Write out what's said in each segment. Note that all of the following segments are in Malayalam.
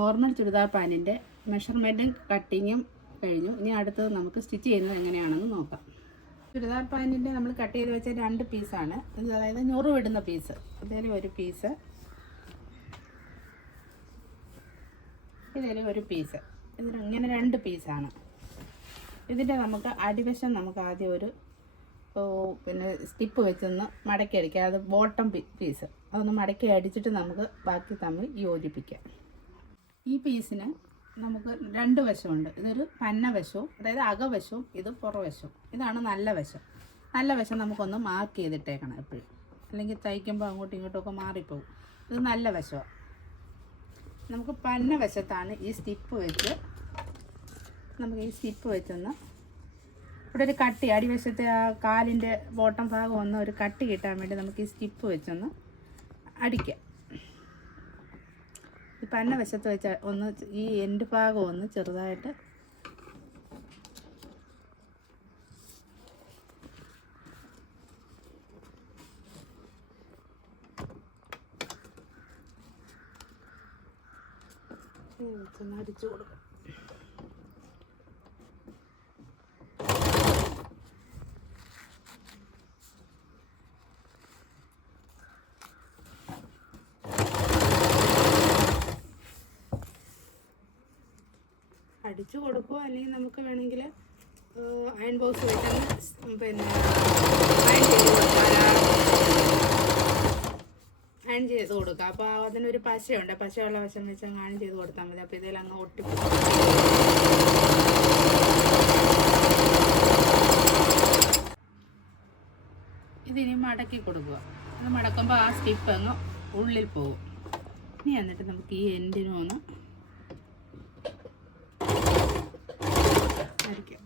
നോർമൽ ചുരിദാർ പാൻറ്റിൻ്റെ മെഷർമെൻറ്റും കട്ടിങ്ങും കഴിഞ്ഞു. ഇനി അടുത്തത് നമുക്ക് സ്റ്റിച്ച് ചെയ്യുന്നത് എങ്ങനെയാണെന്ന് നോക്കാം. ചുരിദാർ പാൻറ്റിൻ്റെ നമ്മൾ കട്ട് ചെയ്ത് വെച്ച 2 പീസാണ്. അതായത് ഞൊറിവിടുന്ന പീസ്. ഇതിൽ ഒരു പീസ്, ഇതിൽ ഒരു പീസ്. ഇങ്ങനെ 2 പീസാണ്. ഇതിൻ്റെ നമുക്ക് അടിവശം നമുക്ക് ആദ്യം ഒരു സ്റ്റിപ്പ് വെച്ചൊന്ന് മടക്കി അടിക്കാം. അത് ബോട്ടം പീസ് അതൊന്ന് മടക്കി അടിച്ചിട്ട് നമുക്ക് ബാക്കി തമ്മിൽ യോജിപ്പിക്കാം. ഈ പീസിന് നമുക്ക് 2 വശമുണ്ട്. ഇതൊരു പന്ന വശവും, അതായത് അകവശവും, ഇത് പുറവശവും. ഇതാണ് നല്ല വശം. നല്ല വശം നമുക്കൊന്ന് മാർക്ക് ചെയ്തിട്ടേക്കണം എപ്പോഴും, അല്ലെങ്കിൽ തയ്ക്കുമ്പോൾ അങ്ങോട്ടും ഇങ്ങോട്ടുമൊക്കെ മാറിപ്പോവും. ഇത് നല്ല വശമാണ്. നമുക്ക് പന്ന വശത്താണ് ഈ സ്റ്റിപ്പ് വെച്ച് നമുക്ക് ഈ സ്റ്റിപ്പ് വെച്ചൊന്ന് ഇവിടെ ഒരു കട്ടി, അടിവശത്തെ ആ കാലിൻ്റെ ബോട്ടം ഭാഗം ഒന്ന് ഒരു കട്ടി കിട്ടാൻ വേണ്ടി നമുക്ക് ഈ സ്റ്റിപ്പ് വെച്ചൊന്ന് അടിക്കാം. ഈ പന്ന വശത്ത് വെച്ച് ഒന്ന് ഈ എൻഡ് ഭാഗം ഒന്ന് ചെറുതായിട്ട് അടിച്ചു കൊടുക്കാം. അടിച്ചു കൊടുക്കുക, അല്ലെങ്കിൽ നമുക്ക് വേണമെങ്കിൽ അയൺ ബോക്സ് വെച്ചാൽ പിന്നെ അയൺ ചെയ്ത് കൊടുക്കുക. അപ്പോൾ അതിനൊരു പശയുണ്ട്, പശയുള്ള വശം വെച്ചാൽ അയൺ ചെയ്ത് കൊടുത്താൽ മതി. അപ്പോൾ ഇതിൽ അങ്ങ് ഒട്ടിപ്പിടിക്കും. ഇതിനി മടക്കി കൊടുക്കുക. അത് മടക്കുമ്പോൾ ആ സ്റ്റിപ്പ് അങ്ങ് ഉള്ളിൽ പോകും. ഇനി എന്നിട്ട് നമുക്ക് ഈ എൻഡിനും ഒന്ന് അടിക്കാം.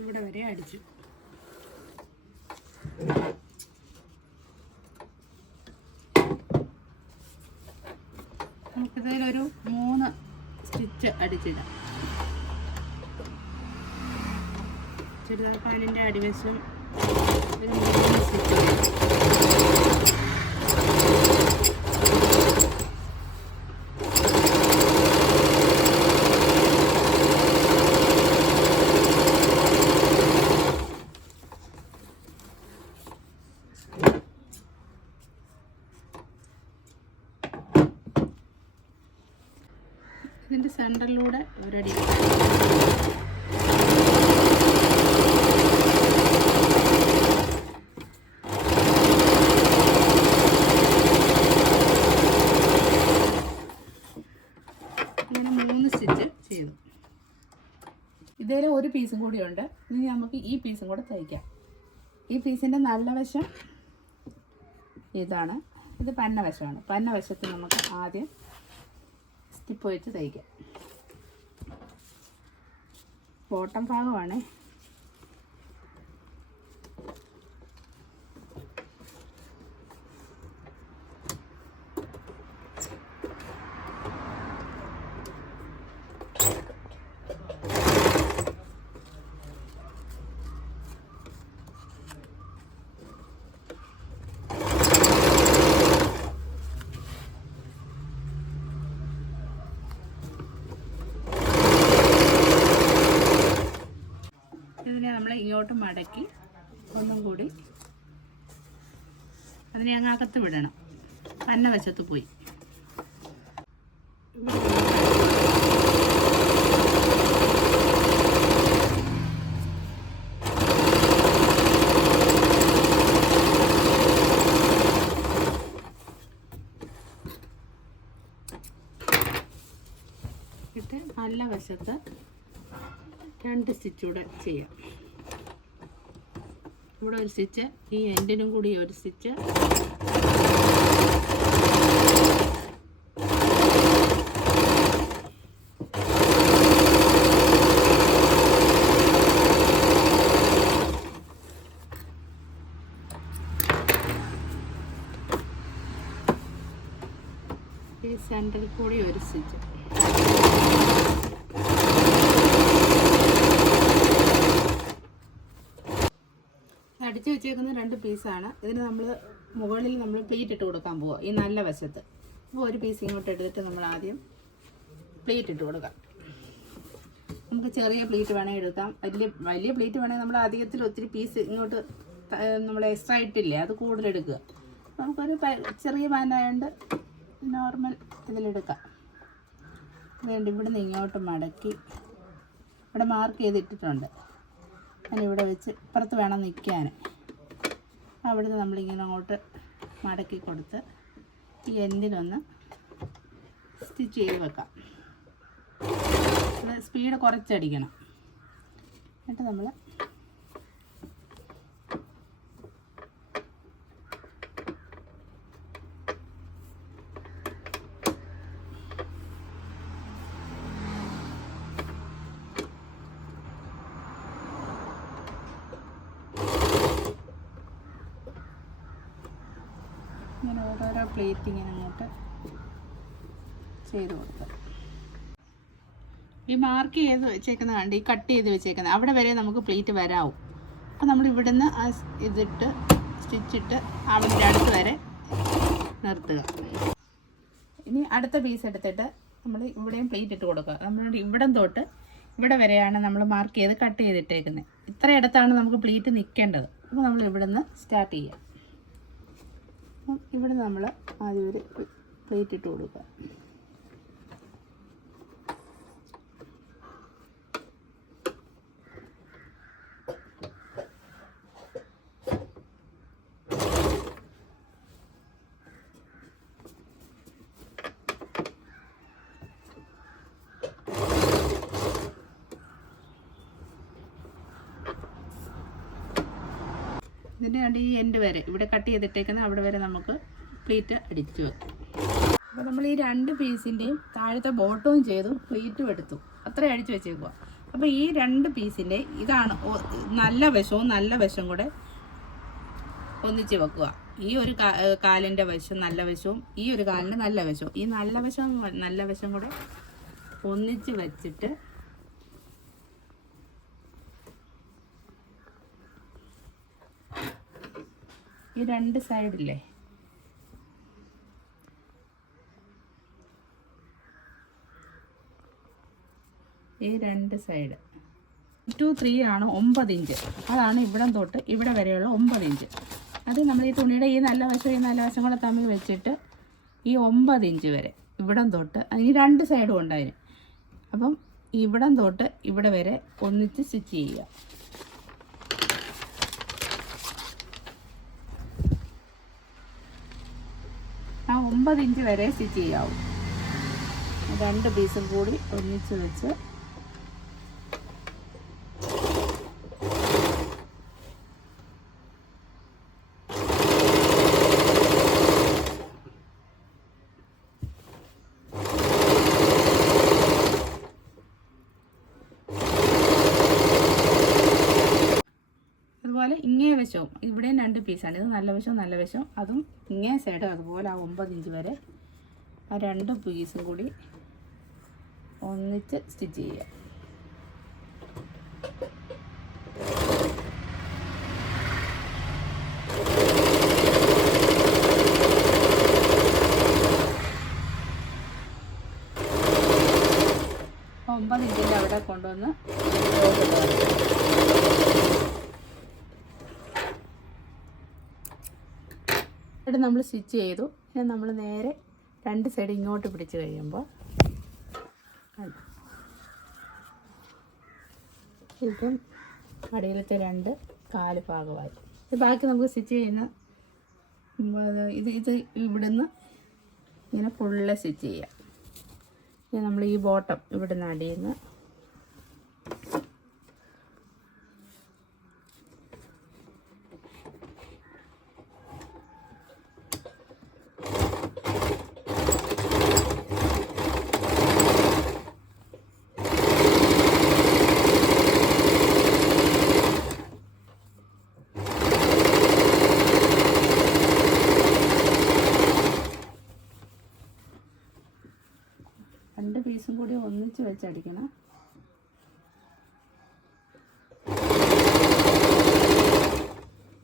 ഇവിടെ വരെ അടിച്ചു. നമുക്കിതിലൊരു 3 സ്റ്റിച്ച് അടിച്ചിടാം. ചുരിദാർ പാൻറ്റിൻ്റെ അടിവശം ഒരു 3 സ്റ്റിച്ച്. ഇതിൻ്റെ സെൻറ്ററിലൂടെ ഒരടി. അങ്ങനെ 3 സ്റ്റിച്ച് ചെയ്തു. ഇതിൽ ഒരു പീസും കൂടിയുണ്ട്. ഇനി നമുക്ക് ഈ പീസും കൂടെ തയ്ക്കാം. ഈ പീസിൻ്റെ നല്ല വശം ഇതാണ്. ഇത് പന്ന വശമാണ്. പന്ന വശത്ത് നമുക്ക് ആദ്യം സ്റ്റിപ്പ് വെച്ച് തയ്ക്കാം. ബോട്ടം ഭാഗമാണ്. നമ്മൾ ഇങ്ങോട്ട് മടക്കി ഒന്നും കൂടി അതിനെ അങ്ങ് അകത്ത് വിടണം. പന്ന വശത്ത് പോയി ഇട്ട് നല്ല വശത്ത് 2 സ്റ്റിച്ച് കൂടെ ചെയ്യാം. ഇവിടെ ഒരു സ്റ്റിച്ച്, ഈ എൻഡിനും കൂടി ഒരു സ്റ്റിച്ച്. ഈ സെൻറ്ററിൽ കൂടി ഒരു സ്റ്റിച്ച്. അടിച്ചു വെച്ചേക്കുന്ന 2 പീസാണ്. ഇതിന് നമ്മൾ മുകളിൽ നമ്മൾ പ്ലീറ്റ് ഇട്ട് കൊടുക്കാൻ പോവുക ഈ നല്ല വശത്ത്. അപ്പോൾ ഒരു പീസ് ഇങ്ങോട്ട് എടുത്തിട്ട് നമ്മൾ ആദ്യം പ്ലീറ്റ് ഇട്ട് കൊടുക്കാം. നമുക്ക് ചെറിയ പ്ലീറ്റ് വേണമെങ്കിൽ എടുക്കാം, വലിയ പ്ലീറ്റ് വേണമെങ്കിൽ നമ്മൾ അധികത്തിൽ ഒത്തിരി പീസ് ഇങ്ങോട്ട് നമ്മൾ എക്സ്ട്രാ ഇട്ടില്ലേ അത് കൂടുതലെടുക്കുക. നമുക്കൊരു ചെറിയ പാൻ്റായതുകൊണ്ട് നോർമൽ ഇതിലെടുക്കാം. വേണ്ട ഇവിടുന്ന് ഇങ്ങോട്ട് മടക്കി ഇവിടെ മാർക്ക് ചെയ്തിട്ടിട്ടുണ്ട്. അതിനിവിടെ വെച്ച് ഇപ്പുറത്ത് വേണം നിൽക്കാൻ. അവിടുന്ന് നമ്മളിങ്ങനെ അങ്ങോട്ട് മടക്കി കൊടുത്ത് ഈ എൻഡിലൊന്ന് സ്റ്റിച്ച് ചെയ്ത് വെക്കാം. സ്പീഡ് കുറച്ചടിക്കണം. എന്നിട്ട് നമ്മൾ ഇങ്ങനെ ഓരോരോ പ്ലേറ്റ് ഇങ്ങനെ അങ്ങോട്ട് ചെയ്ത് കൊടുക്കുക. ഈ മാർക്ക് ചെയ്ത് വെച്ചേക്കുന്ന കണ്ട് ഈ കട്ട് ചെയ്ത് വെച്ചേക്കുന്നത് അവിടെ വരെ നമുക്ക് പ്ലേറ്റ് വരാവും. അപ്പോൾ നമ്മൾ ഇവിടുന്ന് ആ ഇതിട്ട് സ്റ്റിച്ചിട്ട് അവിടെ അടുത്ത് വരെ നിർത്തുക. ഇനി അടുത്ത പീസ് എടുത്തിട്ട് നമ്മൾ ഇവിടെയും പ്ലേറ്റ് ഇട്ട് കൊടുക്കുക. നമ്മൾ ഇവിടം തൊട്ട് ഇവിടെ വരെയാണ് നമ്മൾ മാർക്ക് ചെയ്ത് കട്ട് ചെയ്തിട്ടേക്കുന്നത്. ഇത്ര ഇടത്താണ് നമുക്ക് പ്ലേറ്റ് നിൽക്കേണ്ടത്. അപ്പോൾ നമ്മൾ ഇവിടുന്ന് സ്റ്റാർട്ട് ചെയ്യാം. ഇവിടെ നമ്മൾ ആദ്യം ഒരു പ്ലേറ്റ് ഇട്ട് കൊടുക്കുക. ഇതിൻ്റെ കണ്ട് ഈ എൻഡ് വരെ ഇവിടെ കട്ട് ചെയ്തിട്ടേക്കുന്ന അവിടെ വരെ നമുക്ക് പ്ലീറ്റ് അടിച്ചു വെക്കും. അപ്പോൾ നമ്മൾ ഈ 2 പീസിൻ്റെയും താഴത്തെ ബോട്ടവും ചെയ്തു പ്ലീറ്റും എടുത്തു. അത്രയും അടിച്ചു വെച്ചേക്കുക. അപ്പോൾ ഈ 2 പീസിൻ്റെ ഇതാണ് നല്ല വശവും കൂടെ ഒന്നിച്ച് വെക്കുക. ഈ ഒരു കാലിൻ്റെ വശം നല്ല വശവും ഈ ഒരു കാലിൻ്റെ നല്ല വശവും ഈ നല്ല വശം കൂടെ ഒന്നിച്ച് വെച്ചിട്ട് ഈ 2 സൈഡില്ലേ ഈ 2 സൈഡ് 2, 3 ആണ് 9 ഇഞ്ച്. അതാണ് ഇവിടം തൊട്ട് ഇവിടെ വരെയുള്ള 9 ഇഞ്ച്. അത് നമ്മൾ ഈ തുണിയുടെ ഈ നല്ല വശം കൂടെ തമ്മിൽ വെച്ചിട്ട് ഈ 9 ഇഞ്ച് വരെ ഇവിടം തൊട്ട് ഈ 2 സൈഡും ഉണ്ടായിരുന്നു. അപ്പം ഇവിടം തൊട്ട് ഇവിടെ വരെ ഒന്നിച്ച് സ്റ്റിച്ച് ചെയ്യുക. ആ 9 ഇഞ്ച് വരെ സ്റ്റിച്ച് ചെയ്യാവും. 2 പീസും കൂടി ഒന്നിച്ച് വെച്ച് അതുപോലെ ഇങ്ങേ വശവും ഇവിടെയും 2 പീസാണ്. ഇത് നല്ല വശവും അതും ഇങ്ങേ സൈഡ് അതുപോലെ ആ 9 ഇഞ്ച് വരെ ആ 2 പീസും കൂടി ഒന്നിച്ച് സ്റ്റിച്ച് ചെയ്യുക. അപ്പോൾ 9 ഇഞ്ചിൻ്റെ അവിടെ കൊണ്ടുവന്ന് ഇവിടെ നമ്മൾ സ്റ്റിച്ച് ചെയ്തു. പിന്നെ നമ്മൾ നേരെ 2 സൈഡ് ഇങ്ങോട്ട് പിടിച്ച് കഴിയുമ്പോൾ ഇപ്പം അടിയിലത്തെ 2 കാല് ഭാഗമായി. ബാക്കി നമുക്ക് സ്റ്റിച്ച് ചെയ്യുന്ന ഇത് ഇവിടുന്ന് ഇങ്ങനെ ഫുള്ള് സ്റ്റിച്ച് ചെയ്യാം. ഇനി നമ്മൾ ഈ ബോട്ടം ഇവിടുന്ന് അടിയിൽ നിന്ന് രണ്ട് പീസും കൂടി ഒന്നിച്ച് വെച്ചടിക്കണം.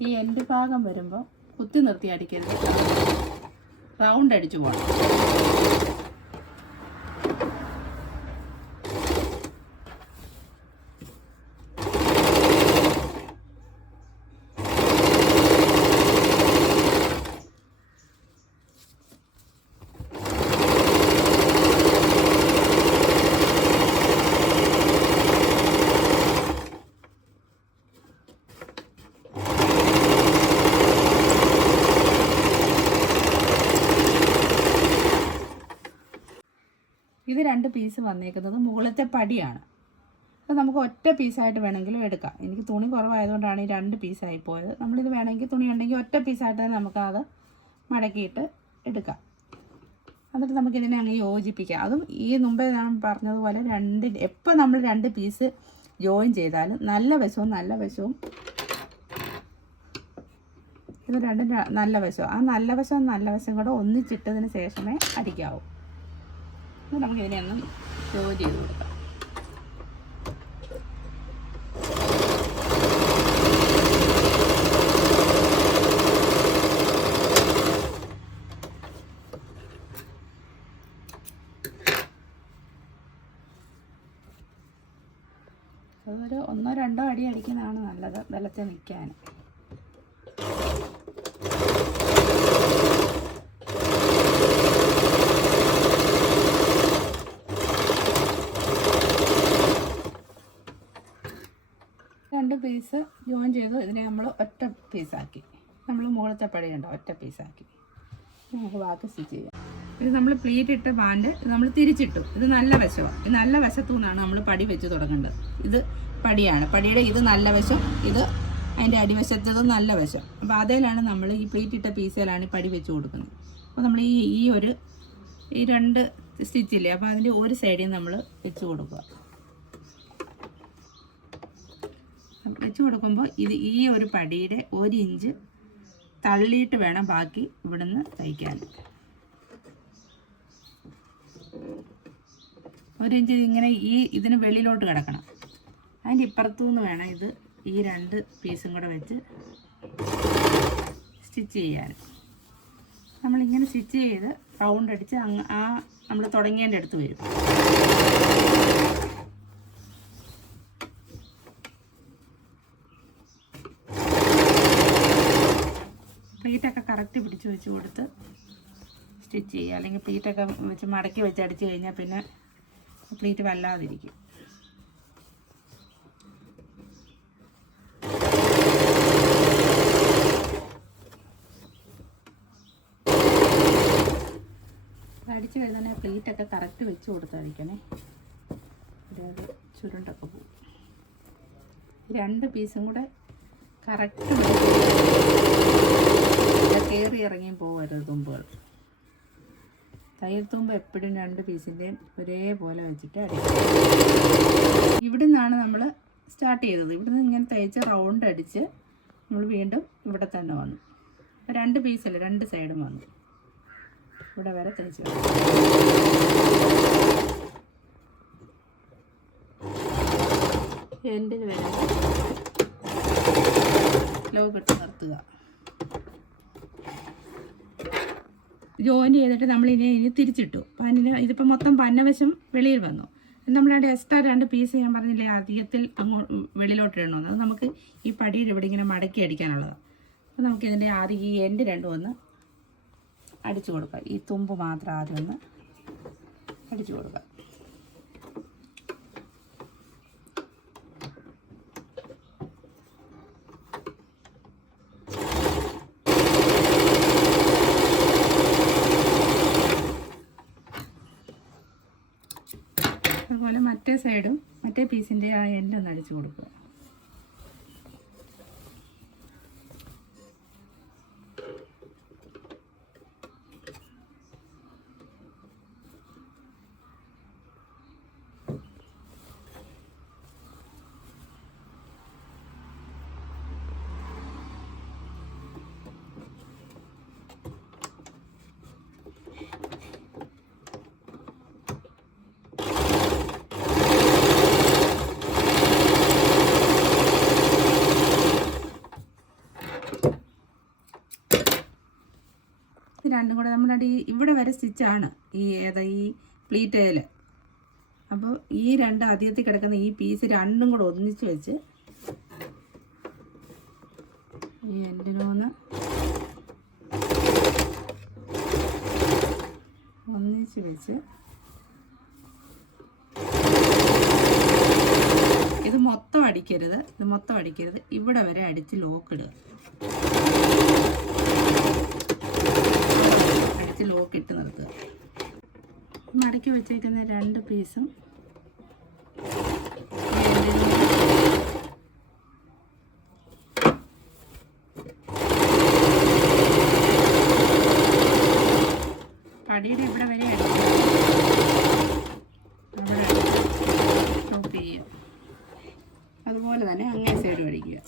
ഈ എൻഡ് ഭാഗം വരുമ്പോൾ കുത്തി നിർത്തി അടിക്കരുത്, റൗണ്ട് അടിച്ചു പോകണം. ഇത് രണ്ട് പീസ് വന്നേക്കുന്നത് മുകളിലത്തെ പടിയാണ്. അത് നമുക്ക് ഒറ്റ പീസായിട്ട് വേണമെങ്കിലും എടുക്കാം. എനിക്ക് തുണി കുറവായതുകൊണ്ടാണ് ഈ രണ്ട് പീസായി പോയത്. നമ്മളിത് വേണമെങ്കിൽ തുണി ഉണ്ടെങ്കിൽ ഒറ്റ പീസായിട്ട് തന്നെ നമുക്കത് മടക്കിയിട്ട് എടുക്കാം. എന്നിട്ട് നമുക്കിതിനെ അങ്ങ് യോജിപ്പിക്കാം. അതും ഈ മുമ്പേ ഞാൻ പറഞ്ഞതുപോലെ എപ്പോൾ നമ്മൾ രണ്ട് പീസ് ജോയിൻ ചെയ്താലും നല്ല വശവും ഇത് രണ്ടും നല്ല വശവും ആ നല്ല വശം കൂടെ ഒന്നിച്ചിട്ടതിന് ശേഷമേ അടിക്കാവൂ. നമുക്കിതിനെ ഒന്ന് ജോയിൻ ചെയ്ത് കൊടുക്കാം. അതൊരു 1-2 അടി അടിക്കുന്നതാണ് നല്ലത്, ബലത്തിൽ നിൽക്കാൻ. രണ്ട് പീസ് ജോയിൻ ചെയ്തു. ഇതിനെ നമ്മൾ ഒറ്റ പീസാക്കി, നമ്മൾ മുകളിലത്തെ പടിയുണ്ടോ ഒറ്റ പീസാക്കി. നമുക്ക് ബാക്കി സ്റ്റിച്ച് ചെയ്യാം. ഇത് നമ്മൾ പ്ലീറ്റ് ഇട്ട ബാൻഡ് നമ്മൾ തിരിച്ചിട്ടു. ഇത് നല്ല വശമാണ്. ഈ നല്ല വശത്തു നിന്നാണ് നമ്മൾ പടി വെച്ച് തുടങ്ങേണ്ടത്. ഇത് പടിയാണ്, പടിയുടെ ഇത് നല്ല വശം, ഇത് അതിൻ്റെ അടിവശത്തത് നല്ല വശം. അപ്പോൾ അതിലാണ് നമ്മൾ ഈ പ്ലീറ്റ് ഇട്ട പീസിലാണ് പടി വെച്ച് കൊടുക്കുന്നത്. അപ്പോൾ നമ്മൾ ഈ രണ്ട് സ്റ്റിച്ചില്ലേ, അപ്പോൾ അതിൻ്റെ ഒരു സൈഡിൽ നമ്മൾ വെച്ച് കൊടുക്കുക. വെച്ച് കൊടുക്കുമ്പോൾ ഈ ഒരു പടിയുടെ 1 ഇഞ്ച് തള്ളിയിട്ട് വേണം ബാക്കി ഇവിടുന്ന് തയ്ക്കാൻ. 1 ഇഞ്ച് ഇങ്ങനെ ഇതിന് വെളിയിലോട്ട് കിടക്കണം. അതിൻ്റെ ഇപ്പുറത്തു നിന്ന് വേണം ഈ രണ്ട് പീസും കൂടെ വെച്ച് സ്റ്റിച്ച് ചെയ്യാൻ. നമ്മളിങ്ങനെ സ്റ്റിച്ച് ചെയ്ത് റൗണ്ട് അടിച്ച് നമ്മൾ തുടങ്ങിയതിൻ്റെ അടുത്ത് വരും. പ്ലീറ്റൊക്കെ കറക്റ്റ് പിടിച്ച് വെച്ച് കൊടുത്ത് സ്റ്റിച്ച് ചെയ്യുക. അല്ലെങ്കിൽ പ്ലീറ്റൊക്കെ വെച്ച് മടക്കി വെച്ച് അടിച്ച് കഴിഞ്ഞാൽ പിന്നെ പ്ലീറ്റ് വല്ലാതിരിക്കും. അടിച്ച് കഴിഞ്ഞാൽ പ്ലീറ്റൊക്കെ കറക്റ്റ് വെച്ച് കൊടുത്തടിക്കണേ, അതായത് ചുരുണ്ടൊക്കെ പോകും. രണ്ട് പീസും കൂടെ കറക്റ്റ് കയറി ഇറങ്ങിയും പോകരുത് തുമ്പുകൾ. തയ്യൽ തുമ്പ് എപ്പോഴും രണ്ട് പീസിൻ്റെയും ഒരേപോലെ വെച്ചിട്ട് അടിക്കും. ഇവിടെ നിന്നാണ് നമ്മൾ സ്റ്റാർട്ട് ചെയ്തത്. ഇവിടെ നിന്ന് ഇങ്ങനെ തയ്ച്ച് റൗണ്ട് അടിച്ച് നമ്മൾ വീണ്ടും ഇവിടെ തന്നെ വന്നു. അപ്പോൾ രണ്ട് പീസല്ല, രണ്ട് സൈഡും വന്നു. ഇവിടെ വരെ തയ്ച്ച് എൻഡിന് വരെ ലോ കെട്ടി നിർത്തുക. ജോയിൻ ചെയ്തിട്ട് നമ്മളിനി തിരിച്ചിട്ടു. ഇതിപ്പോൾ മൊത്തം പന്നവശം വെളിയിൽ വന്നു. നമ്മളവിടെ എക്സ്ട്രാ രണ്ട് പീസ് ഞാൻ പറഞ്ഞില്ലേ അധികത്തിൽ വെളിയിലോട്ട് ഇടണമെന്ന്. അത് നമുക്ക് ഈ പടിയിൽ ഇവിടെ ഇങ്ങനെ മടക്കി അടിക്കാനുള്ളതാണ്. അപ്പോൾ നമുക്കിതിൻ്റെ ആദ്യം ഈ എൻഡ് രണ്ടും ഒന്ന് അടിച്ചു കൊടുക്കാം. ഈ തുമ്പ് മാത്രം ആദ്യം ഒന്ന് അടിച്ചു കൊടുക്കാം. അതുപോലെ മറ്റേ സൈഡും മറ്റേ പീസിൻ്റെ ആ എൻഡ് ഒന്ന് അടിച്ചു കൊടുക്കുക. രണ്ടും കൂടെ നമ്മുടെ ഇവിടെ വരെ സ്റ്റിച്ചാണ് ഈ പ്ലീറ്റയിൽ. അപ്പോൾ ഈ രണ്ട് അധികത്തിൽ കിടക്കുന്ന ഈ പീസ് രണ്ടും കൂടെ ഒന്നിച്ച് വെച്ച് ഈ എൻഡിനോന്ന് ഒന്നിച്ച് വെച്ച് ഇത് മൊത്തം അടിക്കരുത്, ഇവിടെ വരെ അടിച്ച് ലോക്കിടുക. അടിച്ച് ലോക്കിട്ട് നിർത്തുക. മടക്കി വെച്ചേക്കുന്ന രണ്ട് പീസും പടിയുടെ ഇവിടെ വരെ അടിക്കുക. അവിടെ സ്റ്റോപ്പ് ചെയ്യുക. അതുപോലെ തന്നെ അങ്ങേ സൈഡ് അടിക്കുക.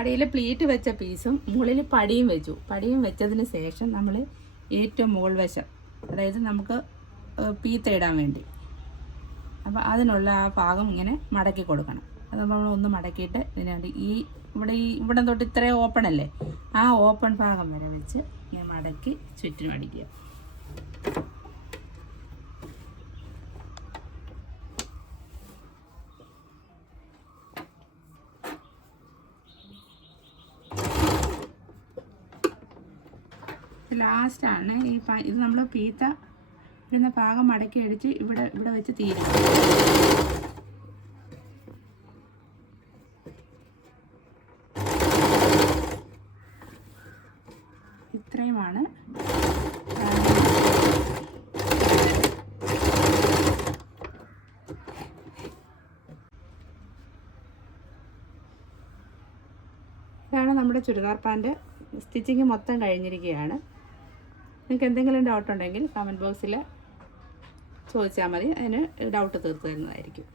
അടിയിൽ പ്ലീറ്റ് വെച്ച പീസും മുകളിൽ പടിയും വെച്ചു. പടിയും വെച്ചതിന് ശേഷം നമ്മൾ ഏറ്റവും മുകൾ വശം, അതായത് നമുക്ക് പീത്ത ഇടാൻ വേണ്ടി, അപ്പോൾ അതിനുള്ള ആ ഭാഗം ഇങ്ങനെ മടക്കി കൊടുക്കണം. അത് നമ്മൾ ഒന്ന് മടക്കിയിട്ട് ഇതിനുവേണ്ടി ഇവിടെ തൊട്ട് ഇത്രയും ഓപ്പൺ അല്ലേ, ആ ഓപ്പൺ ഭാഗം വരെ വെച്ച് ഇങ്ങനെ മടക്കി ചുറ്റിനും അടിക്കുക. ലാസ്റ്റാണ് ഇത് നമ്മൾ പീത്ത ഇടുന്ന ഭാഗം മടക്കി അടിച്ച് ഇവിടെ വെച്ച് തീരും. ഇത്രയുമാണ് ഇതാണ് നമ്മുടെ ചുരിദാർ പാൻറ്. സ്റ്റിച്ചിങ് മൊത്തം കഴിഞ്ഞിരിക്കുകയാണ്. നിങ്ങൾക്ക് എന്തെങ്കിലും ഡൗട്ട് ഉണ്ടെങ്കിൽ കമൻറ്റ് ബോക്സിൽ ചോദിച്ചാൽ മതി, അതിന് ഡൗട്ട് തീർത്തു തരുന്നതായിരിക്കും.